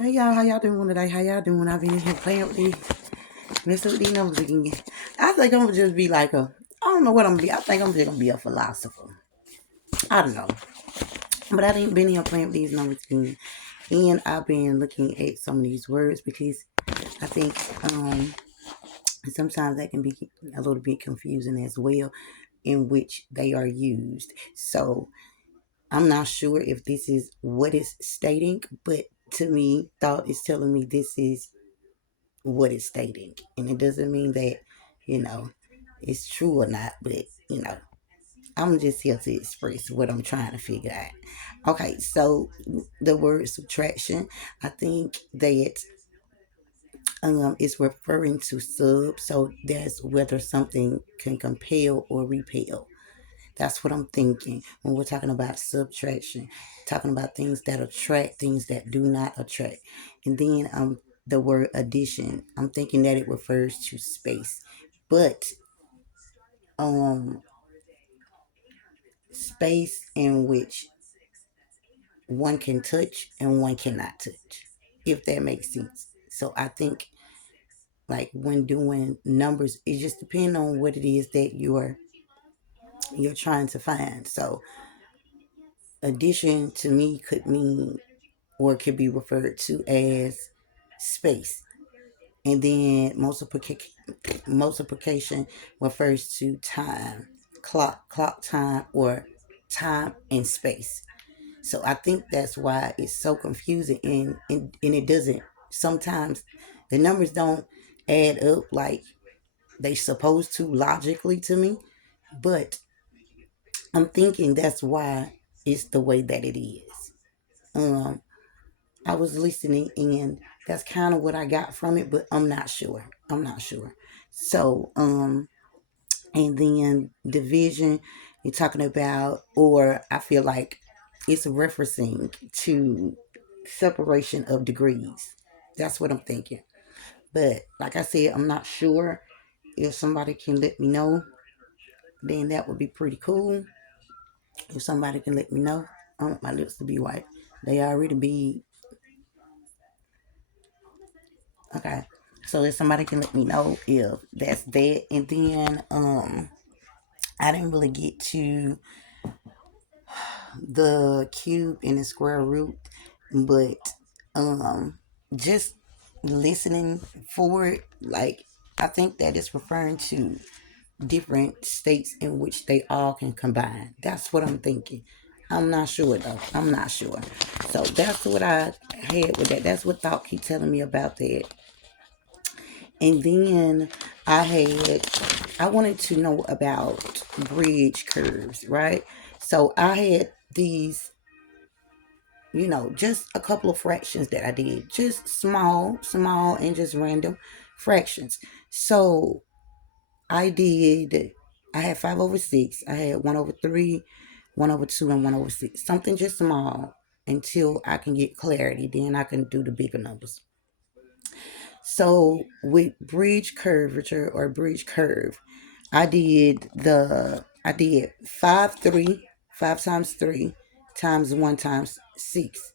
Hey y'all, how y'all doing today? How y'all doing? I've been in here playing with these, messing with these numbers again. I think I'm gonna just be like I don't know what I'm gonna be. I think I'm just gonna be a philosopher. I don't know. But I ain't been here playing with these numbers again. And I've been looking at some of these words because I think sometimes that can be a little bit confusing as well in which they are used. So I'm not sure if this is what it's stating, but to me, thought is telling me this is what it's stating. And it doesn't mean that, you know, it's true or not, but, I'm just here to express what I'm trying to figure out. Okay, so the word subtraction, I think that is referring to sub, so that's whether something can compel or repel. That's what I'm thinking when we're talking about subtraction, talking about things that attract, things that do not attract. And then the word addition, I'm thinking that it refers to space. But um space in which one can touch and one cannot touch, if that makes sense. So I think like when doing numbers, it just depends on what it is that you're trying to find. So addition to me could mean or could be referred to as space. And then multiplication refers to time, clock time, or time and space. So I think that's why it's so confusing, and it doesn't. Sometimes the numbers don't add up like they supposed to logically to me, but I'm thinking that's why it's the way that it is. Um, I was listening and that's kind of what I got from it, but I'm not sure. I'm not sure. So, and then division, you're talking about, or I feel like it's referencing to separation of degrees. That's what I'm thinking. But like I said, I'm not sure. If somebody can let me know, then that would be pretty cool. If somebody can let me know, I want my lips to be white. They already be okay. So if somebody can let me know if that's that. And then I didn't really get to the cube and the square root, but um just listening for it, like I think that it's referring to different states in which they all can combine. That's what I'm thinking. I'm not sure though. I'm not sure. So that's what I had with that. That's what thought keep telling me about that. And then I wanted to know about bridge curves, right? So I had these, just a couple of fractions that I did, just small, and just random fractions. So I did, I had 5/6, I had 1/3, 1/2, and 1/6, something just small until I can get clarity. Then I can do the bigger numbers. So with bridge curvature or bridge curve, I did 5 times 3 times 1 times 6,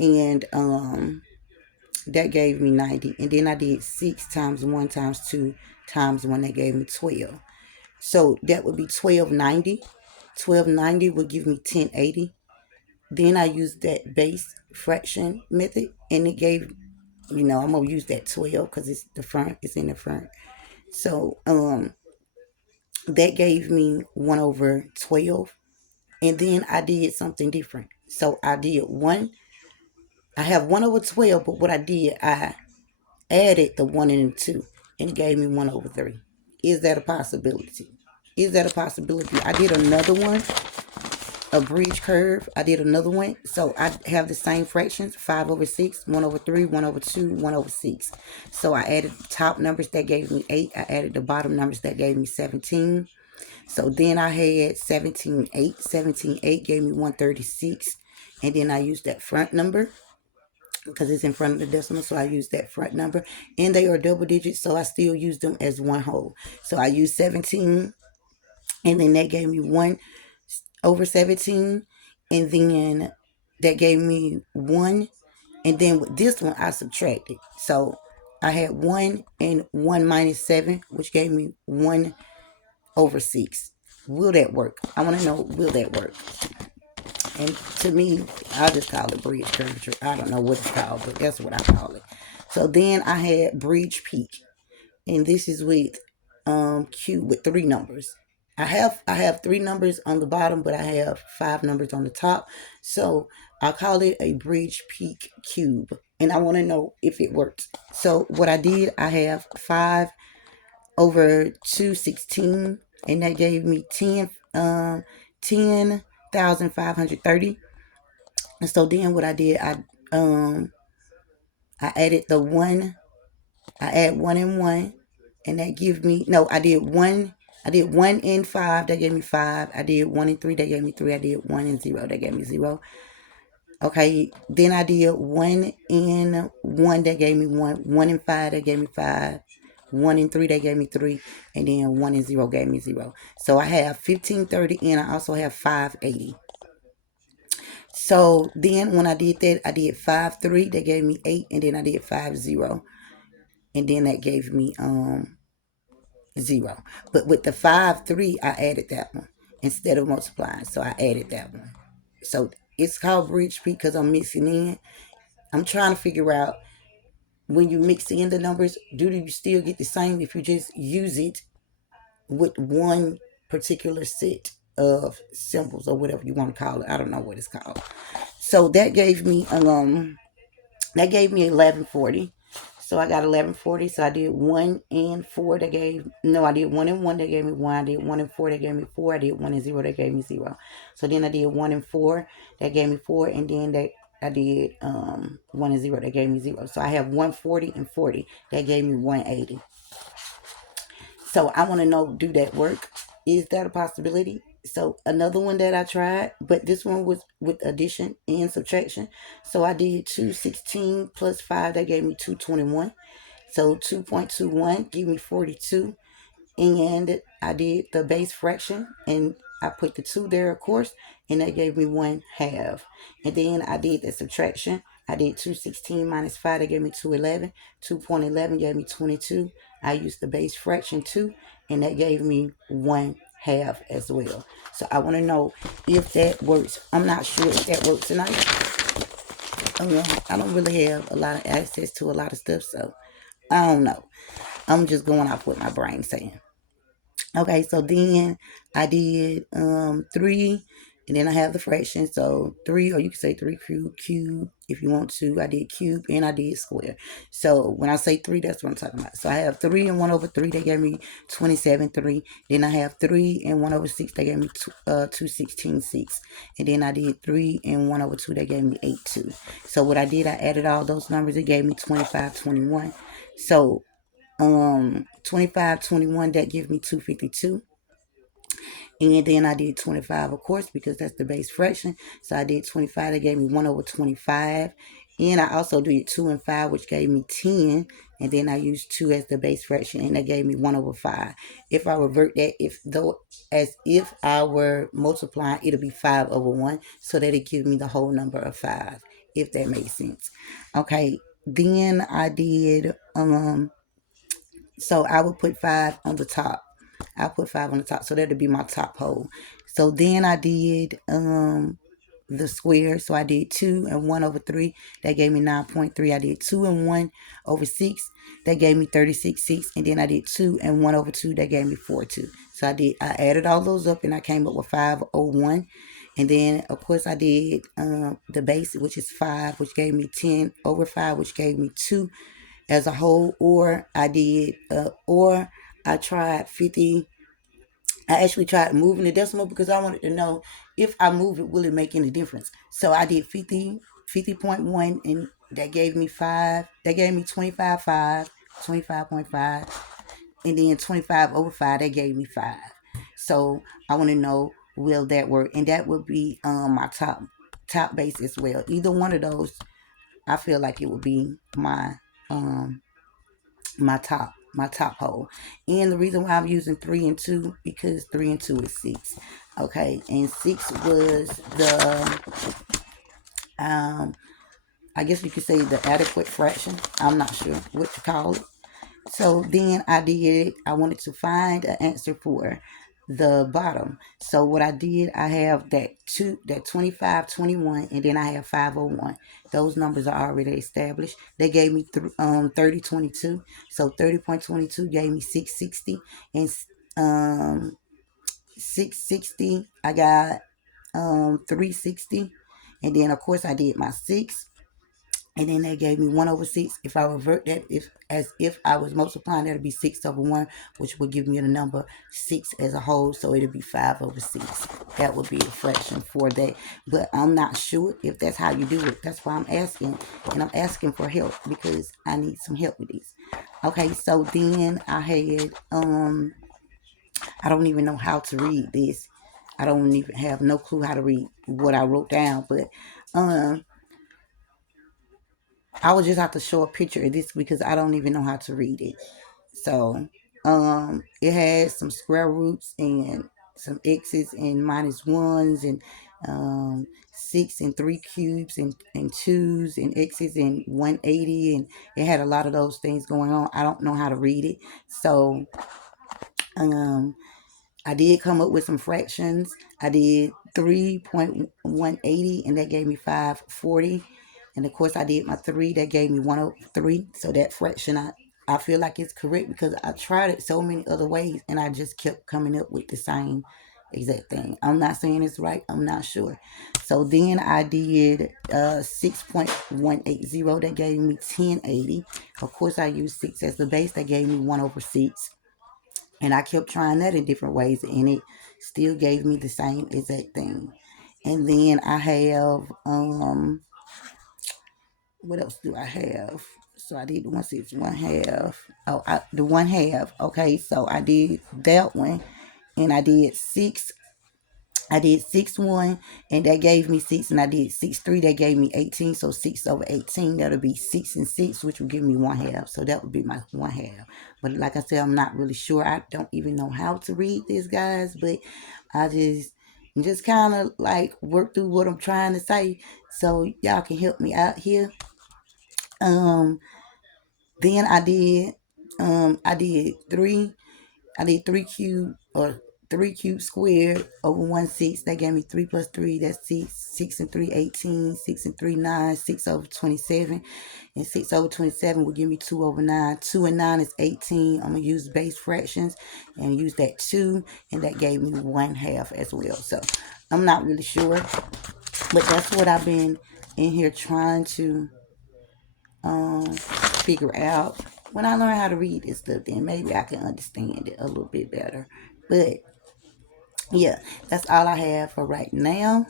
and that gave me 90. And then I did 6 times 1 times 2 times 1, that gave me 12. So that would be 1290. 1290 would give me 1080. Then I used that base fraction method, and it gave, I'm gonna use that 12 because it's in the front. So that gave me 1/12. And then I did something different. So I have 1/12, but what I did, I added the 1 and the 2, and it gave me 1/3. Is that a possibility? Is that a possibility? I did another one, a bridge curve. I did another one. So I have the same fractions: 5/6, 1/3, 1/2, 1/6. So I added the top numbers that gave me 8. I added the bottom numbers that gave me 17. So then I had 17/8. 17/8 gave me 136. And then I used that front number because it's in front of the decimal. So I used that front number. And they are double digits, so I still use them as one whole. So I used 17, and then that gave me 1/17. And then that gave me 1. And then with this one, I subtracted. So I had 1 and 1 minus 7, which gave me 1 over 6. Will that work? I want to know, will that work? And to me, I just call it bridge curvature. I don't know what it's called, but that's what I call it. So then I had bridge peak. And this is with cube with 3 numbers. I have 3 numbers on the bottom, but I have 5 numbers on the top. So I call it a bridge peak cube. And I want to know if it works. So what I did, I have 5 over 216, and that gave me 10,530. And so then what I did, I added the 1. I add 1 and 1, and that give me, no, I did 1 and 5, that gave me 5. I did 1 and 3, that gave me 3. I did 1 and 0, that gave me 0. Okay, then I did 1 and 1, that gave me 1. 1 and 5, that gave me 5. 1 and 3, that gave me 3. And then 1 and 0 gave me 0. So I have 1530, and I also have 580. So then when I did that, I did 5 3, that gave me 8. And then I did 5 0. And then that gave me 0. But with the 5 3, I added that one instead of multiplying. So I added that one. So it's called bridge peak because I'm mixing in. I'm trying to figure out, when you mix in the numbers, do you still get the same if you just use it with one particular set of symbols or whatever you want to call it? I don't know what it's called. So that gave me 1140. So I got 1140. So I did 1 and 4. That gave, no, I did 1 and 1. That gave me 1. I did 1 and 4. That gave me 4. I did 1 and 0. That gave me 0. So then I did 1 and 4. That gave me 4. And then I did 1 and 0. That gave me 0. So I have 140 and 40. That gave me 180. So I want to know, do that work? Is that a possibility? So another one that I tried, but this one was with addition and subtraction. So I did 216 plus 5, that gave me 221. So 2.21 give me 42. And I did the base fraction, and I put the 2 there, of course, and that gave me 1/2. And then I did the subtraction. I did 216 minus 5, that gave me 211. 2.11 gave me 22. I used the base fraction 2, and that gave me 1/2 as well. So I want to know if that works. I'm not sure if that works tonight. I don't really have a lot of access to a lot of stuff, so I don't know. I'm just going off what my brain's saying. Okay, so then I did 3, and then I have the fraction. So 3, or you can say 3 cube if you want to. I did cube and I did square. So when I say 3, that's what I'm talking about. So I have 3 and 1 over 3, they gave me 27 3. Then I have 3 and 1 over 6, they gave me 216 6. And then I did 3 and 1 over 2, they gave me 8 2. So what I did, I added all those numbers, it gave me 25 21. So 25 21, that gives me 252. And then I did 25, of course, because that's the base fraction. So I did 25, that gave me 1 over 25. And I also did 2 and 5, which gave me 10. And then I used 2 as the base fraction, and that gave me 1 over 5. If I revert that, as if I were multiplying, it'll be 5 over 1, so that it gives me the whole number of 5, if that makes sense. Okay, then I did so I would put 5 on the top. I put 5 on the top, so that'll be my top hole. So then I did the square. So I did 2 and 1 over 3. That gave me 9.3. I did 2 and 1 over 6. That gave me 36 6. And then I did 2 and 1 over 2. That gave me 4 2. So I added all those up, and I came up with 501. And then, of course, I did the base, which is 5, which gave me 10 over 5, which gave me 2 as a whole. Or I tried 50. I actually tried moving the decimal because I wanted to know, if I move it, will it make any difference? So I did 50.1, and that gave me 5. That gave me 25.5, 25.5, and then 25 over 5, that gave me 5. So I want to know, will that work? And that would be my top base as well. Either one of those, I feel like it would be my top hole. And the reason why I'm using 3 and 2, because 3 and 2 is 6. Okay, and 6 was the I I guess you could say the adequate fraction. I'm not sure what to call it. So then I wanted to find an answer for the bottom. So what I did, I have that 25, 21, and then I have 501. Those numbers are already established. They gave me 3022. So 30.22 gave me 660, and 660 I got 360, and then of course I did my 6, and then they gave me 1/6. If I revert that, if I was multiplying, that'd be 6/1, which would give me the number 6 as a whole. So it'd be 5/6. That would be a fraction for that. But I'm not sure if that's how you do it. That's why I'm asking, and I'm asking for help because I need some help with this. Okay, so then I had I don't even know how to read this. I don't even have no clue how to read what I wrote down, but um I would just have to show a picture of this because I don't even know how to read it. So, it has some square roots and some x's and minus ones and 6 and 3 cubes and twos and x's and 180, and it had a lot of those things going on. I don't know how to read it. So, um, I did come up with some fractions. I did 3.180, and that gave me 540. And of course, I did my 3, that gave me 103. So that fraction, I feel like it's correct because I tried it so many other ways and I just kept coming up with the same exact thing. I'm not saying it's right, I'm not sure. So then I did 6.180, that gave me 1080. Of course, I used 6 as the base, that gave me 1/6. And I kept trying that in different ways, and it still gave me the same exact thing. And then I have what else do I have? So I did the 1/6, 1/2. Oh, the 1/2. Okay, so I did that one, and I did 6. I did 6-1, and that gave me 6, and I did 6-3, that gave me 18. So 6/18, that'll be 6 and 6, which would give me 1/2. So that would be my 1/2. But like I said, I'm not really sure. I don't even know how to read this, guys. But I just kind of like work through what I'm trying to say, so y'all can help me out here. Um, then I did 3. I did 3 cubed squared over 1/6. That gave me 3 plus 3. That's 6. 6 and 3, 18. 6 and 3, 9. 6/27. And 6/27 will give me 2/9. 2 and 9 is 18. I'm going to use base fractions and use that 2. And that gave me 1/2 as well. So I'm not really sure. But that's what I've been in here trying to figure out. When I learn how to read this stuff, then maybe I can understand it a little bit better. But yeah, that's all I have for right now.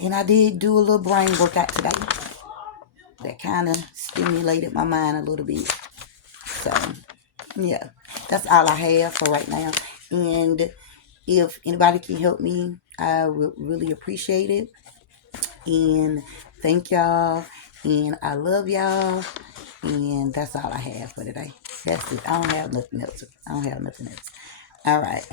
And I did do a little brain workout today that kind of stimulated my mind a little bit. So yeah, that's all I have for right now. And if anybody can help me, I would really appreciate it. And thank y'all. And I love y'all. And that's all I have for today. That's it. I don't have nothing else. All right.